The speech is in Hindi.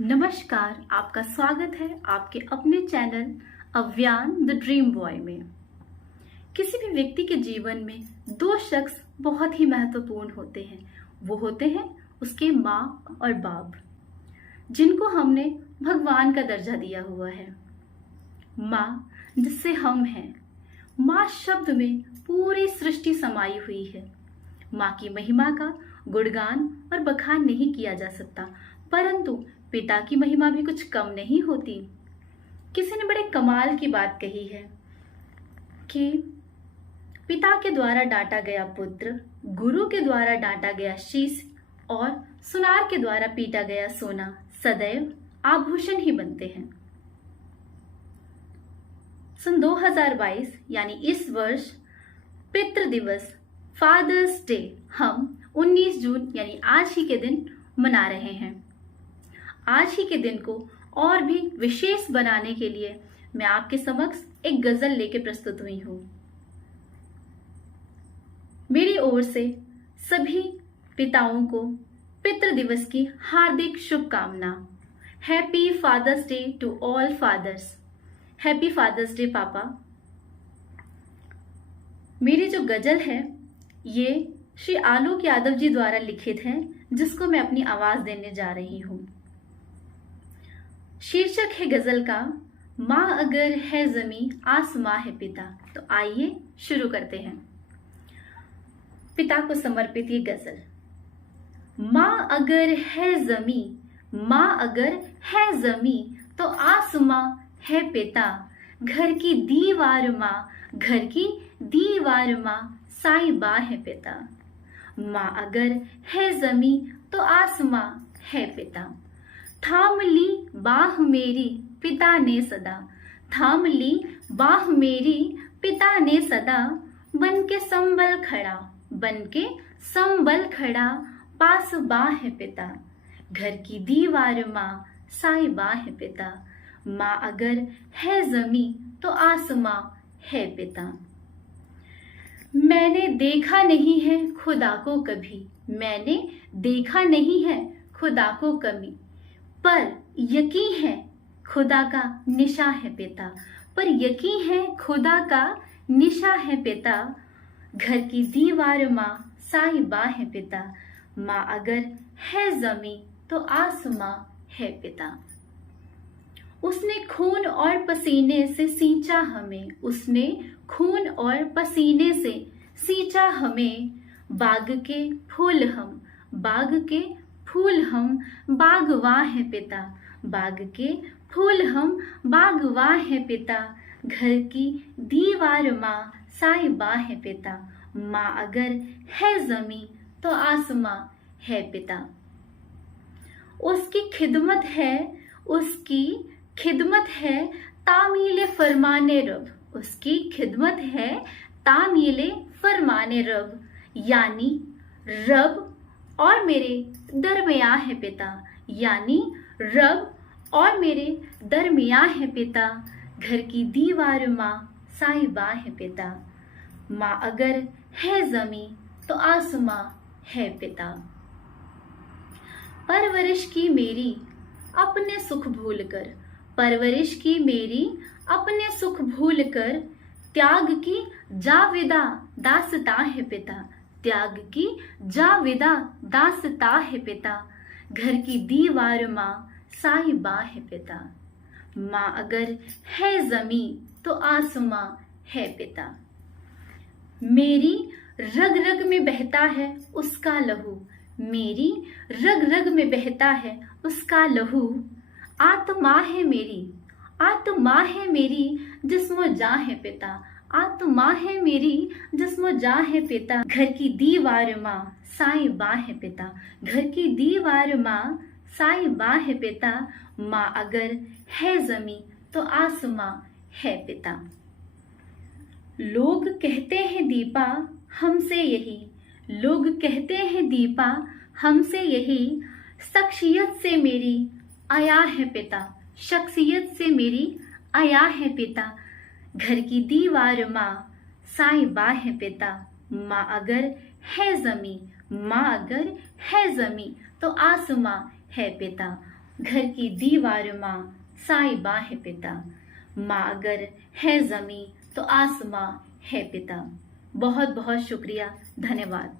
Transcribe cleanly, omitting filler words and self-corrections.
नमस्कार, आपका स्वागत है आपके अपने channel Avyan the dream boy में। किसी भी व्यक्ति के जीवन में दो शख्स बहुत ही महत्वपूर्ण होते हैं। वो होते हैं उसके माँ और बाप, जिनको हमने भगवान का दर्जा दिया हुआ है। माँ जिससे हम हैं। माँ शब्द में पूरी सृष्टि समाई हुई है। माँ की महिमा का गुणगान और बखान नहीं किया जा सकता, परंतु पिता की महिमा भी कुछ कम नहीं होती। किसी ने बड़े कमाल की बात कही है कि पिता के द्वारा डांटा गया पुत्र, गुरु के द्वारा डांटा गया शीश और सुनार के द्वारा पीटा गया सोना सदैव आभूषण ही बनते हैं। सन 2022 यानी इस वर्ष पितृ दिवस फादर्स डे हम 19 जून यानी आज ही के दिन मना रहे हैं। आज ही के दिन को और भी विशेष बनाने के लिए मैं आपके समक्ष एक गजल लेके प्रस्तुत हुई हूँ। मेरी ओर से सभी पिताओं को पितृ दिवस की हार्दिक शुभकामना। Happy fathers day to all fathers. Happy fathers day पापा। मेरी जो गजल है ये श्री आलोक यादव जी द्वारा लिखित है, जिसको मैं अपनी आवाज देने जा रही हूँ। शीर्षक है गजल का माँ अगर है जमी आसमां है पिता। तो आइए शुरू करते हैं। पिता को समर्पित ये गजल। माँ अगर है जमी, माँ अगर है जमी तो आसमां है पिता। घर की दीवार माँ, घर की दीवार माँ साईबा है पिता। माँ अगर है जमी तो आसमां है पिता। थाम ली बाह मेरी पिता ने सदा, थाम ली बाह मेरी पिता ने सदा। बन के संबल खड़ा, बन के संबल खड़ा पास बा है पिता। घर की दीवार माँ साईबा है पिता। माँ अगर है जमी तो आसमां है पिता। मैंने देखा नहीं है खुदा को कभी, मैंने देखा नहीं है खुदा को कभी, पर यकीन है खुदा का निशा है पिता। पर यकीन है खुदा का निशा है पिता। घर की दीवार माँ साईबा है पिता। माँ अगर है जमी तो आसमां है पिता। उसने खून और पसीने से सींचा हमें, उसने खून और पसीने से सींचा हमें। बाग के फूल हम, बाग के फूल हम बागवा है पिता। बाग के फूल हम बागवा है पिता। घर की दीवार माँ साईबा है पिता। माँ अगर है जमी तो आसमां है पिता। उसकी खिदमत है, उसकी खिदमत है तामीले फरमाने रब। उसकी खिदमत है तामीले फरमाने रब, यानी रब और मेरे दरमियाँ है पिता, यानी रब और मेरे दरमियाँ है पिता। घर की दीवार माँ साईबा है पिता। माँ अगर है जमी तो आसमां है पिता। परवरिश की मेरी अपने सुख भूल कर, परवरिश की मेरी अपने सुख भूल कर। त्याग की जाविदा दासता है पिता, त्याग की जाविदा दासता है पिता। घर की दीवार माँ साईबा है पिता। माँ अगर है जमी तो आसमां है पिता। मेरी रग रग में बहता है उसका लहू, मेरी रग रग में बहता है उसका लहू। आत्मा है मेरी, आत्मा है मेरी जिस्मो जाँ है पिता। आत्मा है मेरी जिस्मो जाँ है पिता। घर की दीवार माँ साईबा है पिता। घर की दीवार माँ साईबा है पिता। माँ अगर है जमी तो आसमां है पिता। लोग कहते हैं दीपा हमसे यही, लोग कहते हैं दीपा हमसे यही। शख्सियत से मेरी आया है पिता, शख्सियत से मेरी आया है पिता। घर की दीवार माँ साईबा है पिता। माँ अगर है जमी, माँ अगर है जमी तो आसमां है पिता। घर की दीवार माँ साहिबा है पिता, माँ अगर है जमी तो आसमां है पिता। बहुत बहुत शुक्रिया, धन्यवाद।